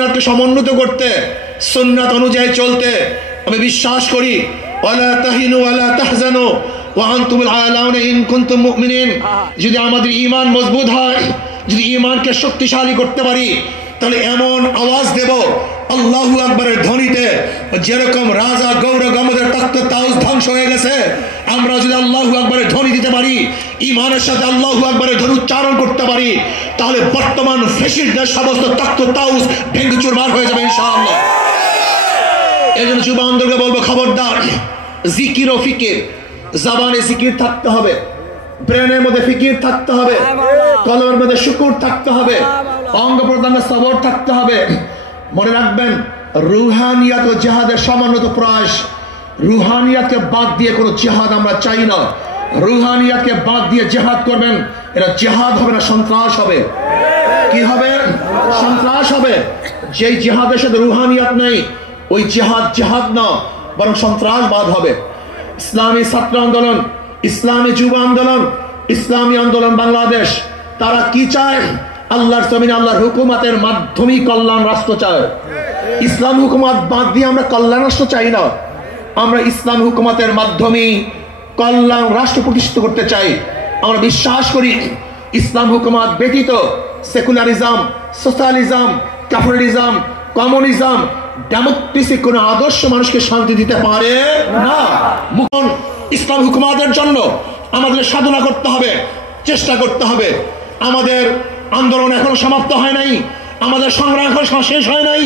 সুন্নাতকে সমুন্নত করতে, সুন্নাত অনুযায়ী চলতে। আমি বিশ্বাস করি ওয়ালা তাহিনু ওয়ালা তাহজানু ওয়া আনতুমুল আ'লাউনা ইন কুনতুম মুমিনিন। যদি আমাদের ঈমান মজবুত হয়, যদি ঈমানকে শক্তিশালী করতে পারি, তাহলে এমন আওয়াজ দেব আল্লাহু আকবরের ধ্বনিতে, যেরকম রাজা গৌর গমদের তখ্ত তাউস ধ্বংস হয়ে গেছে, আমরা যদি আল্লাহু আকবরের ধ্বনি দিতে পারি, ঈমানের সাথে আল্লাহু আকবরের ধ্বনি উচ্চারণ করতে পারি, তাহলে বর্তমান ফ্যাসিস্টদের সমস্ত তখ্ত তাউস ভেঙে চুরমার হয়ে যাবে ইনশাআল্লাহ। এই জন্য যুব আন্দোলনকে বলবো, খবরদার, জিকির ও ফিকির, জবানে জিকির থাকতে হবে, ব্রেনের মধ্যে ফিকির থাকতে হবে, কলমের মধ্যে শুকুর থাকতে হবে, অঙ্গ প্রত্যঙ্গে সবর থাকতে হবে। মনে রাখবেন, রুহানিয়াত ও জিহাদের সমন্বিত প্রয়াস। রুহানিয়াতকে বাদ দিয়ে কোনো জিহাদ আমরা চাই না। রুহানিয়াতকে বাদ দিয়ে জিহাদ করবেন, এটা জিহাদ হবে না, সন্ত্রাস হবে। কি হবে? সন্ত্রাস হবে। যেই জিহাদের সাথে রুহানিয়াত নেই, ওই জিহাদ জিহাদ না, বরং সন্ত্রাসবাদ হবে। ইসলামী ছাত্র আন্দোলন, ইসলামী যুব আন্দোলন, ইসলামী আন্দোলন বাংলাদেশ, তারা কি চায়? আল্লাহর জমিনে আল্লাহর হুকুমতের মাধ্যমে কল্যাণ রাষ্ট্র চায়। ইসলাম হুকুমত বাদ দিয়ে আমরা কল্যাণ রাষ্ট্র চাই না। আমরা ইসলাম হুকুমতের মাধ্যমে কল্যাণ রাষ্ট্র প্রতিষ্ঠিত করতে চাই। আমরা বিশ্বাস করি ইসলাম হুকুমত ব্যতীত secularism, socialism, capitalism, communism, democracy কোন আদর্শ মানুষকে শান্তি দিতে পারে না। ইসলাম হুকুমতের জন্য আমাদের সাধনা করতে হবে, চেষ্টা করতে হবে। আমাদের আন্দোলন এখনো সমাপ্ত হয় নাই, আমাদের সংগ্রাম এখনো শেষ হয় নাই,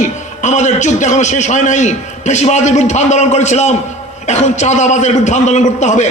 আমাদের যুদ্ধ এখনো শেষ হয় নাই। ফ্যাসিবাদের বিরুদ্ধে আন্দোলন করেছিলাম, এখন চাঁদাবাজের বিরুদ্ধে আন্দোলন করতে হবে।